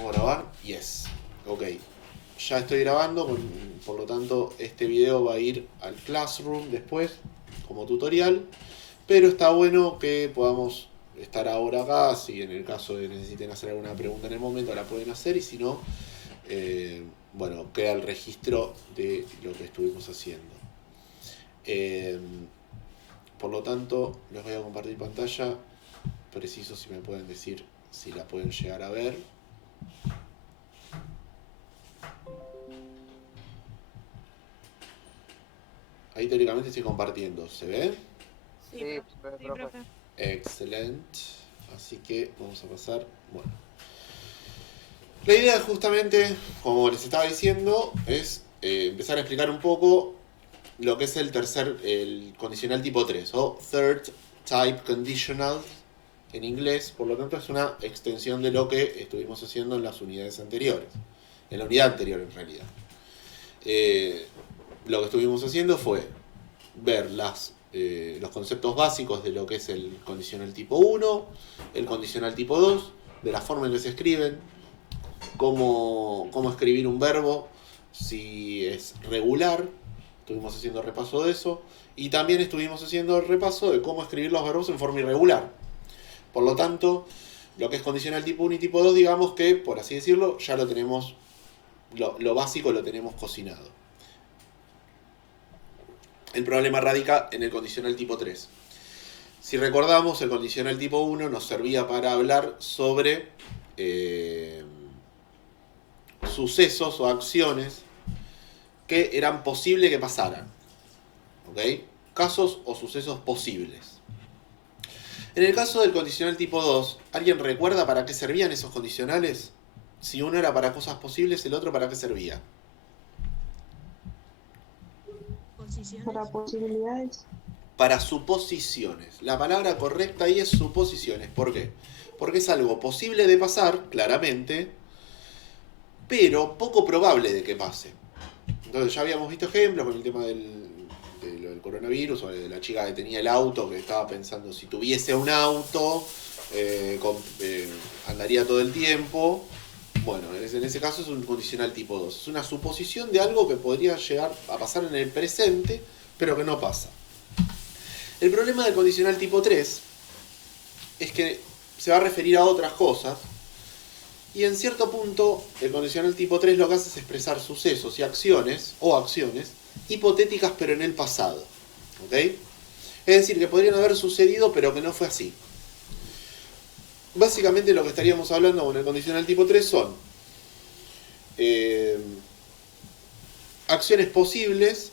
pongo a grabar. Yes. Ok. Ya estoy grabando, por lo tanto este video va a ir al Classroom después como tutorial. Pero está bueno que podamos estar ahora acá. Si en el caso de que necesiten hacer alguna pregunta en el momento la pueden hacer. Y si no, bueno, queda el registro de lo que estuvimos haciendo. Por lo tanto, les voy a compartir pantalla. Preciso si me pueden decir si la pueden llegar a ver. Ahí teóricamente estoy compartiendo. ¿Se ve? Sí, profe. Excelente. Así que vamos a pasar. Bueno. La idea justamente, como les estaba diciendo, es empezar a explicar un poco lo que es el condicional tipo 3 o Third Type Conditional en inglés. Por lo tanto es una extensión de lo que estuvimos haciendo en las unidades anteriores. En la unidad anterior en realidad. Lo que estuvimos haciendo fue ver los conceptos básicos de lo que es el condicional tipo 1, el condicional tipo 2, de la forma en que se escriben, cómo escribir un verbo, si es regular, estuvimos haciendo repaso de eso, y también estuvimos haciendo repaso de cómo escribir los verbos en forma irregular. Por lo tanto, lo que es condicional tipo 1 y tipo 2, digamos que, por así decirlo, ya lo tenemos, lo básico lo tenemos cocinado. El problema radica en el condicional tipo 3. Si recordamos, el condicional tipo 1 nos servía para hablar sobre sucesos o acciones que eran posibles que pasaran. ¿Ok? Casos o sucesos posibles. En el caso del condicional tipo 2, ¿alguien recuerda para qué servían esos condicionales? Si uno era para cosas posibles, el otro para qué servía. Para posibilidades. Para suposiciones. La palabra correcta ahí es suposiciones. ¿Por qué? Porque es algo posible de pasar, claramente, pero poco probable de que pase. Entonces ya habíamos visto ejemplos con el tema del coronavirus, o de la chica que tenía el auto, que estaba pensando si tuviese un auto, andaría todo el tiempo. Bueno, en ese caso es un condicional tipo 2. Es una suposición de algo que podría llegar a pasar en el presente, pero que no pasa. El problema del condicional tipo 3 es que se va a referir a otras cosas. Y en cierto punto, el condicional tipo 3 lo que hace es expresar sucesos y acciones, o acciones, hipotéticas pero en el pasado. ¿Ok? Es decir, que podrían haber sucedido pero que no fue así. Básicamente lo que estaríamos hablando con el condicional tipo 3 son acciones posibles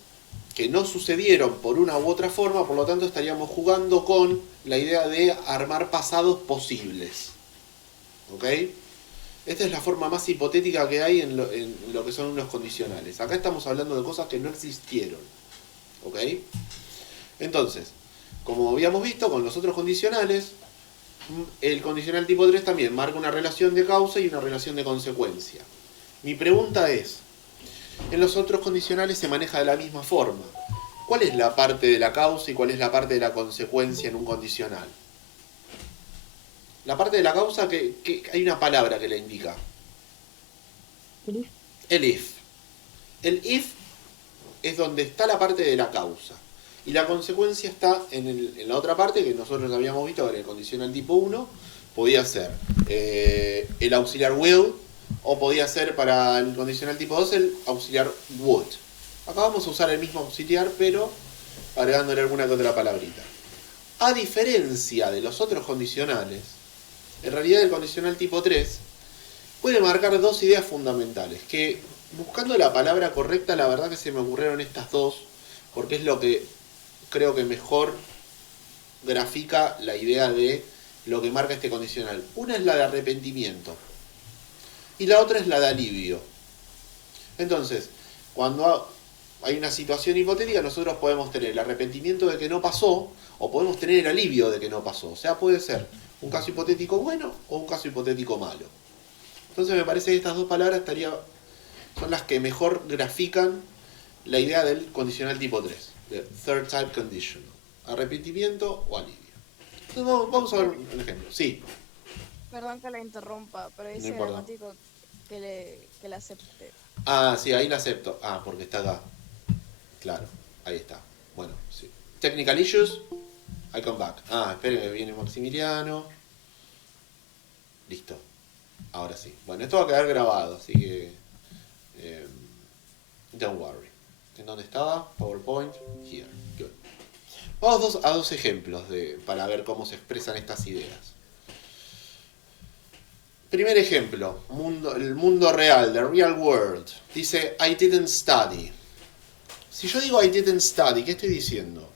que no sucedieron por una u otra forma, por lo tanto estaríamos jugando con la idea de armar pasados posibles. ¿Ok? Esta es la forma más hipotética que hay en lo que son los condicionales. Acá estamos hablando de cosas que no existieron. ¿Ok? Entonces, como habíamos visto con los otros condicionales, el condicional tipo 3 también marca una relación de causa y una relación de consecuencia. Mi pregunta es, en los otros condicionales se maneja de la misma forma. ¿Cuál es la parte de la causa y cuál es la parte de la consecuencia en un condicional? La parte de la causa, que hay una palabra que la indica. El if. El if es donde está la parte de la causa. Y la consecuencia está en la otra parte que nosotros habíamos visto, que en el condicional tipo 1 podía ser el auxiliar will, o podía ser para el condicional tipo 2 el auxiliar would. Acá vamos a usar el mismo auxiliar, pero agregándole alguna que otra palabrita. A diferencia de los otros condicionales, en realidad el condicional tipo 3 puede marcar dos ideas fundamentales, que buscando la palabra correcta, la verdad que se me ocurrieron estas dos, porque es lo que creo que mejor grafica la idea de lo que marca este condicional. Una es la de arrepentimiento y la otra es la de alivio. Entonces, cuando hay una situación hipotética, nosotros podemos tener el arrepentimiento de que no pasó o podemos tener el alivio de que no pasó. O sea, puede ser un caso hipotético bueno o un caso hipotético malo. Entonces me parece que estas dos palabras son las que mejor grafican la idea del condicional tipo 3, de Third Type Conditional. Arrepentimiento o alivio. Entonces vamos a ver un ejemplo. Sí, Perdón que la interrumpa, pero no dice importa. gramático. que la acepte. Ah, sí, ahí la acepto. Ah, porque está acá. Claro, ahí está. Bueno, sí. Technical issues, I come back. Ah, esperen que viene Maximiliano. Listo. Ahora sí. Bueno, esto va a quedar grabado, así que... eh, don't worry. ¿En dónde estaba? PowerPoint. Here. Good. Vamos a dos ejemplos para ver cómo se expresan estas ideas. Primer ejemplo, el mundo real, the real world. Dice, I didn't study. Si yo digo I didn't study, ¿qué estoy diciendo?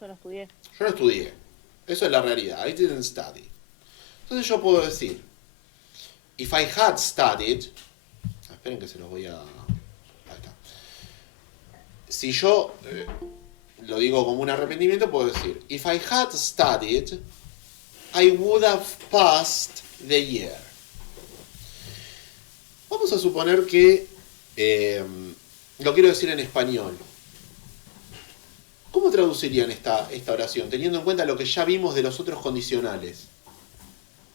Yo no estudié. Yo no estudié. Eso es la realidad. I didn't study. Entonces yo puedo decir, if I had studied... esperen que se los voy a... Ahí está. Si yo lo digo como un arrepentimiento, puedo decir, if I had studied, I would have passed the year. Vamos a suponer que lo quiero decir en español. ¿Cómo traducirían esta oración, teniendo en cuenta lo que ya vimos de los otros condicionales?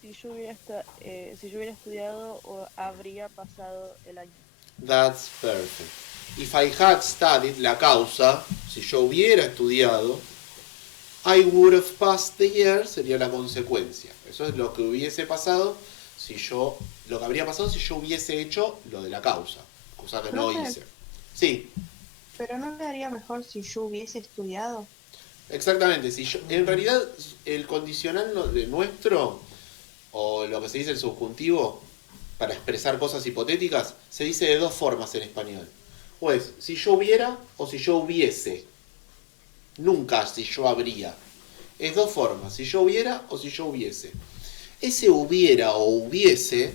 Si yo hubiera estudiado, habría pasado el año. That's perfect. If I had studied, la causa, si yo hubiera estudiado, I would have passed the year, sería la consecuencia. Eso es lo que hubiese pasado lo que habría pasado si yo hubiese hecho lo de la causa, cosa que no hice. Sí. Pero ¿no quedaría mejor si yo hubiese estudiado? Exactamente. En realidad, el condicional de nuestro, o lo que se dice el subjuntivo, para expresar cosas hipotéticas, se dice de dos formas en español. O es si yo hubiera o si yo hubiese. Nunca si yo habría. Es dos formas, si yo hubiera o si yo hubiese. Ese hubiera o hubiese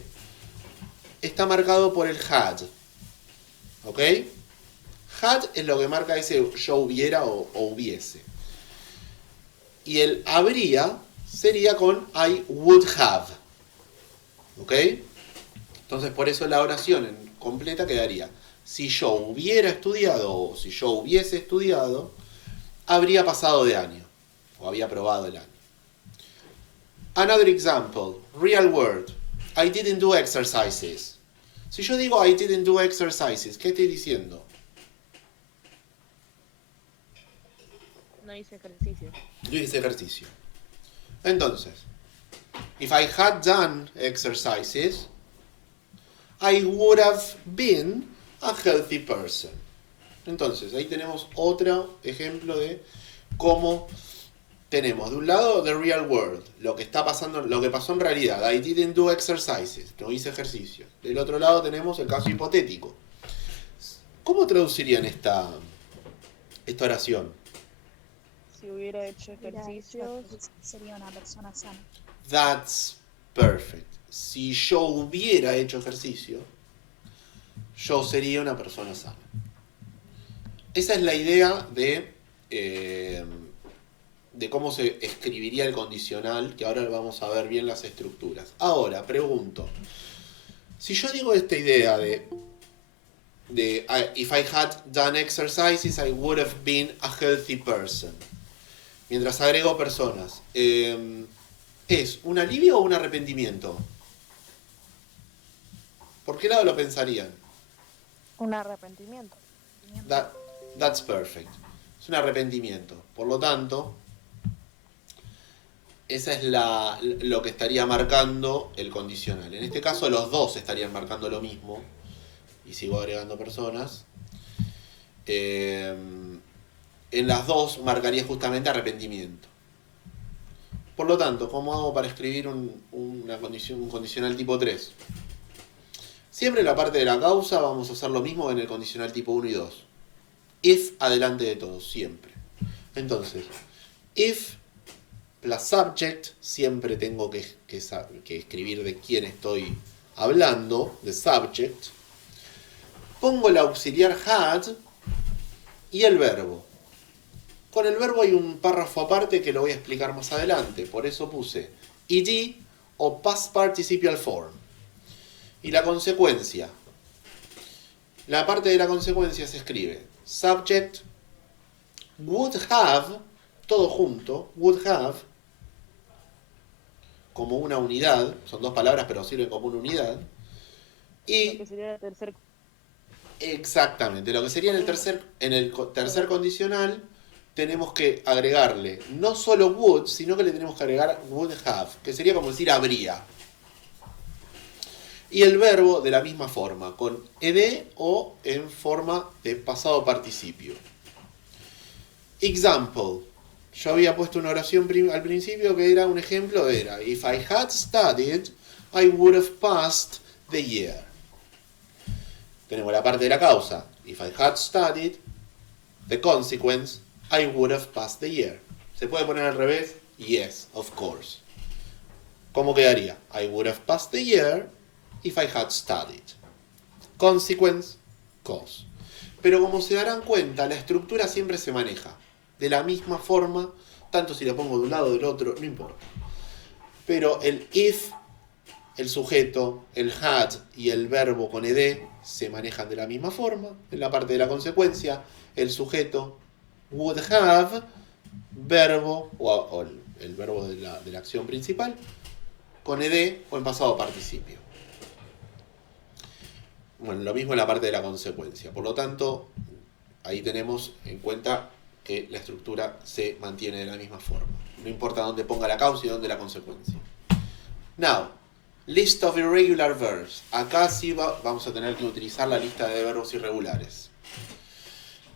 está marcado por el had. ¿Ok? Had es lo que marca ese yo hubiera o hubiese. Y el habría sería con I would have. ¿Ok? Entonces por eso la oración completa quedaría, si yo hubiera estudiado o si yo hubiese estudiado, habría pasado de año o había aprobado el año. Another example, real world. I didn't do exercises. Si yo digo I didn't do exercises, ¿qué estoy diciendo? No hice ejercicio. Yo hice ejercicio. Entonces, if I had done exercises, I would have been a healthy person. Entonces, ahí tenemos otro ejemplo de cómo tenemos de un lado the real world, lo que está pasando, lo que pasó en realidad. I didn't do exercises, no hice ejercicio. Del otro lado tenemos el caso hipotético. ¿Cómo traducirían esta oración? Si hubiera hecho ejercicios, sería una persona sana. That's perfect. Si yo hubiera hecho ejercicio, yo sería una persona sana. Esa es la idea de cómo se escribiría el condicional, que ahora vamos a ver bien las estructuras. Ahora, pregunto, si yo digo esta idea de if I had done exercises, I would have been a healthy person. Mientras agrego personas, ¿es un alivio o un arrepentimiento? ¿Por qué lado lo pensarían? un arrepentimiento. That's perfect. Es un arrepentimiento. Por lo tanto, esa es lo que estaría marcando el condicional. En este caso, los dos estarían marcando lo mismo. Y sigo agregando personas. En las dos marcaría justamente arrepentimiento. Por lo tanto, ¿cómo hago para escribir un condicional tipo 3? Siempre en la parte de la causa vamos a hacer lo mismo que en el condicional tipo 1 y 2. If adelante de todo, siempre. Entonces, if plus subject, siempre tengo que escribir de quién estoy hablando, de subject. Pongo el auxiliar had y el verbo. Con el verbo hay un párrafo aparte que lo voy a explicar más adelante. Por eso puse ed o past participial form. Y la consecuencia. La parte de la consecuencia se escribe subject would have, todo junto, would have, como una unidad, son dos palabras pero sirven como una unidad, Lo y que sería la tercera. exactamente, lo que sería en el tercer condicional, tenemos que agregarle no solo would, sino que le tenemos que agregar would have, que sería como decir habría. Y el verbo de la misma forma, con ed o en forma de pasado participio. Example. Yo había puesto una oración al principio que era un ejemplo, era if I had studied, I would have passed the year. Tenemos la parte de la causa. If I had studied, the consequence, I would have passed the year. ¿Se puede poner al revés? Yes, of course. ¿Cómo quedaría? I would have passed the year if I had studied. Consequence, cause. Pero como se darán cuenta, la estructura siempre se maneja de la misma forma, tanto si la pongo de un lado o del otro, no importa. Pero el if, el sujeto, el had y el verbo con ed se manejan de la misma forma. En la parte de la consecuencia, el sujeto would have, verbo, o el verbo de la acción principal, con ed o en pasado participio. Bueno, lo mismo en la parte de la consecuencia. Por lo tanto, ahí tenemos en cuenta que la estructura se mantiene de la misma forma. No importa dónde ponga la causa y dónde la consecuencia. Now, list of irregular verbs. Acá sí vamos a tener que utilizar la lista de verbos irregulares.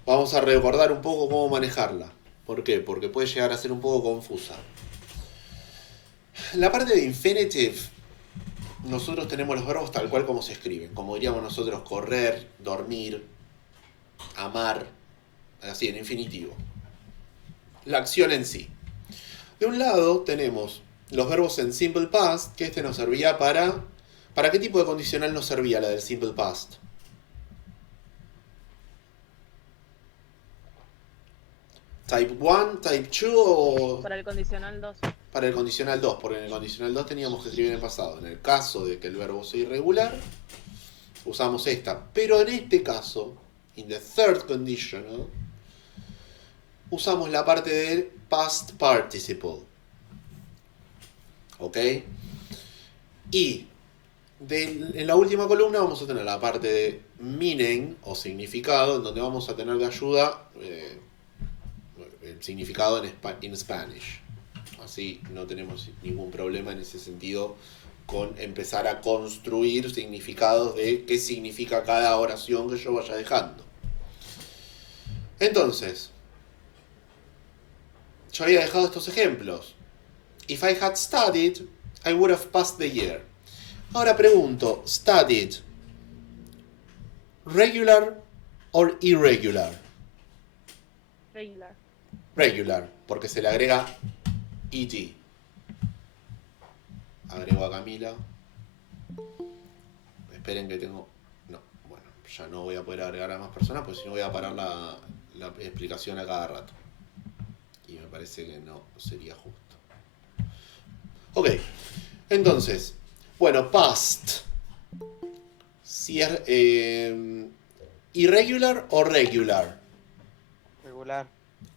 Vamos a recordar un poco cómo manejarla. ¿Por qué? Porque puede llegar a ser un poco confusa. La parte de infinitive, nosotros tenemos los verbos tal cual como se escriben. Como diríamos nosotros, correr, dormir, amar, así, en infinitivo. La acción en sí. De un lado tenemos los verbos en simple past, que este nos servía para... ¿Para qué tipo de condicional nos servía la del simple past? ¿Type 1, Type 2 o...? Para el condicional 2. Para el condicional 2, porque en el condicional 2 teníamos que escribir en el pasado. En el caso de que el verbo sea irregular, usamos esta. Pero en este caso, in the third conditional, usamos la parte del past participle. ¿Ok? Y en la última columna vamos a tener la parte de meaning o significado, en donde vamos a tener de ayuda el significado en Spanish. Así no tenemos ningún problema en ese sentido con empezar a construir significados de qué significa cada oración que yo vaya dejando. Entonces, yo había dejado estos ejemplos. If I had studied, I would have passed the year. Ahora pregunto, studied, regular or irregular? Regular. Regular, porque se le agrega ed. Agrego a Camila. Esperen que tengo... No, bueno, ya no voy a poder agregar a más personas, porque si no voy a parar la explicación a cada rato. Y me parece que no sería justo. Ok, entonces, bueno, past. Si es irregular o regular. Regular.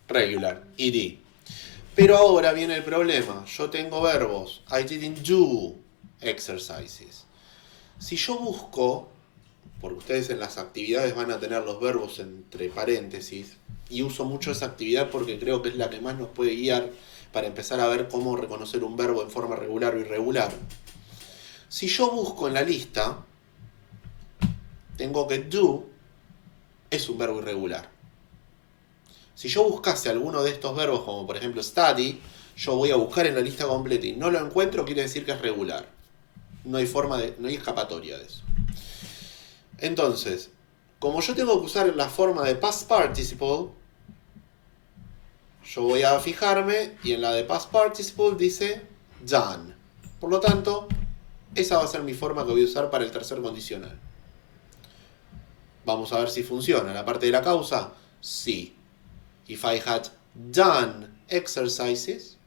Regular, ed. Pero ahora viene el problema. Yo tengo verbos. I didn't do exercises. Si yo busco, porque ustedes en las actividades van a tener los verbos entre paréntesis, y uso mucho esa actividad porque creo que es la que más nos puede guiar para empezar a ver cómo reconocer un verbo en forma regular o irregular. Si yo busco en la lista, tengo que do es un verbo irregular. Si yo buscase alguno de estos verbos, como por ejemplo study, yo voy a buscar en la lista completa y no lo encuentro, quiere decir que es regular. No hay no hay escapatoria de eso. Entonces, como yo tengo que usar la forma de past participle, yo voy a fijarme y en la de past participle dice done. Por lo tanto, esa va a ser mi forma que voy a usar para el tercer condicional. Vamos a ver si funciona. La parte de la causa, sí. If I had done exercises.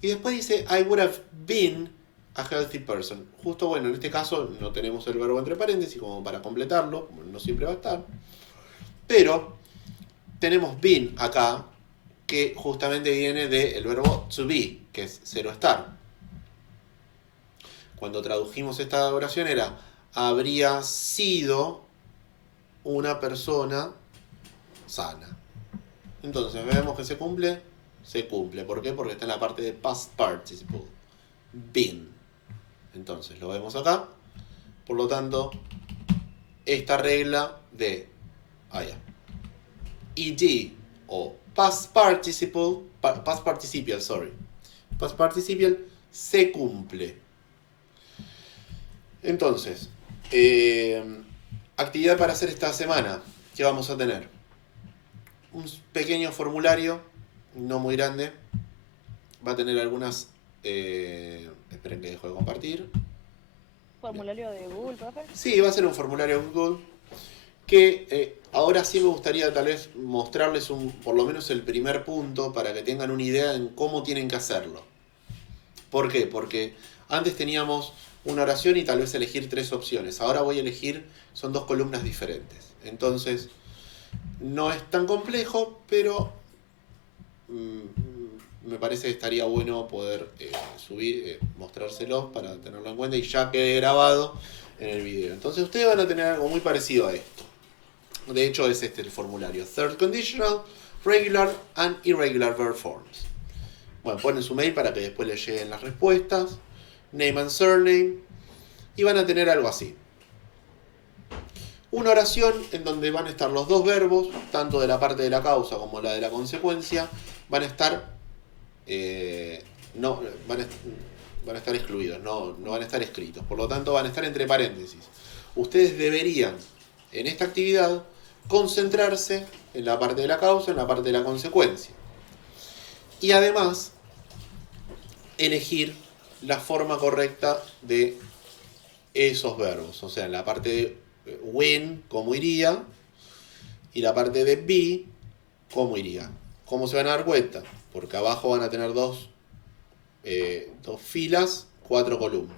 Y después dice I would have been a healthy person. Justo, bueno, en este caso no tenemos el verbo entre paréntesis como para completarlo, como no siempre va a estar. Pero tenemos been acá, que justamente viene del verbo to be, que es cero estar. cuando tradujimos esta oración era habría sido una persona sana. Entonces vemos que se cumple. ¿Por qué? Porque está en la parte de past participle. Been. Entonces lo vemos acá. Por lo tanto, esta regla de ed o past participial se cumple. Entonces, actividad para hacer esta semana. ¿Qué vamos a tener? Un pequeño formulario, no muy grande. Va a tener algunas... esperen que dejo de compartir. Formulario de Google, profe. Sí, va a ser un formulario Google que ahora sí me gustaría tal vez mostrarles por lo menos el primer punto para que tengan una idea en cómo tienen que hacerlo. ¿Por qué? Porque antes teníamos una oración y tal vez elegir 3 opciones. Ahora voy a elegir, son 2 columnas diferentes. Entonces, no es tan complejo, pero me parece que estaría bueno poder mostrárselos para tenerlo en cuenta y ya quede grabado en el video. Entonces ustedes van a tener algo muy parecido a esto. De hecho es este el formulario. Third conditional, regular and irregular verb forms. Bueno, ponen su mail para que después les lleguen las respuestas. Name and surname. Y van a tener algo así. Una oración en donde van a estar los 2 verbos, tanto de la parte de la causa como la de la consecuencia, van a estar van a estar excluidos, no van a estar escritos. Por lo tanto, van a estar entre paréntesis. Ustedes deberían, en esta actividad, concentrarse en la parte de la causa, en la parte de la consecuencia. Y además, elegir la forma correcta de esos verbos. O sea, en la parte de win, cómo iría, y la parte de be, cómo iría. ¿Cómo se van a dar cuenta? Porque abajo van a tener 2 filas, 4 columnas.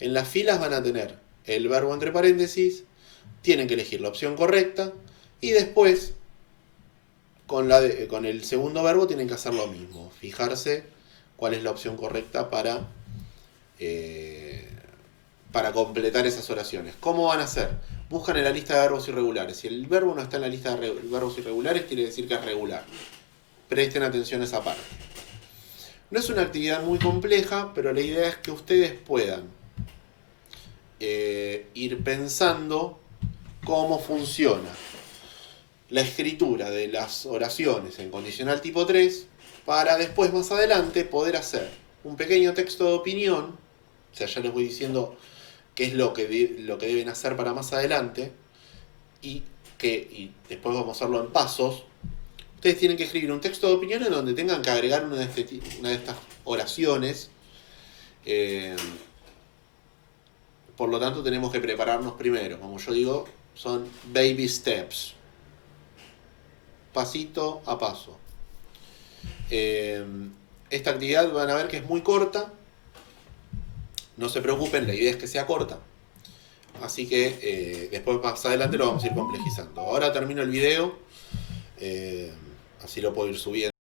En las filas van a tener el verbo entre paréntesis, tienen que elegir la opción correcta y después con el segundo verbo tienen que hacer lo mismo, fijarse cuál es la opción correcta para completar esas oraciones. ¿Cómo van a hacer? Buscan en la lista de verbos irregulares. Si el verbo no está en la lista de verbos irregulares, quiere decir que es regular. Presten atención a esa parte. No es una actividad muy compleja, pero la idea es que ustedes puedan ir pensando cómo funciona la escritura de las oraciones en condicional tipo 3 para después, más adelante, poder hacer un pequeño texto de opinión. O sea, ya les voy diciendo qué es lo que deben hacer para más adelante y después vamos a hacerlo en pasos. Ustedes tienen que escribir un texto de opinión en donde tengan que agregar una de estas oraciones. Por lo tanto, tenemos que prepararnos primero. Como yo digo, son baby steps. Pasito a paso. Esta actividad van a ver que es muy corta. No se preocupen, la idea es que sea corta. Así que después más adelante lo vamos a ir complejizando. Ahora termino el video. Así lo puedo ir subiendo.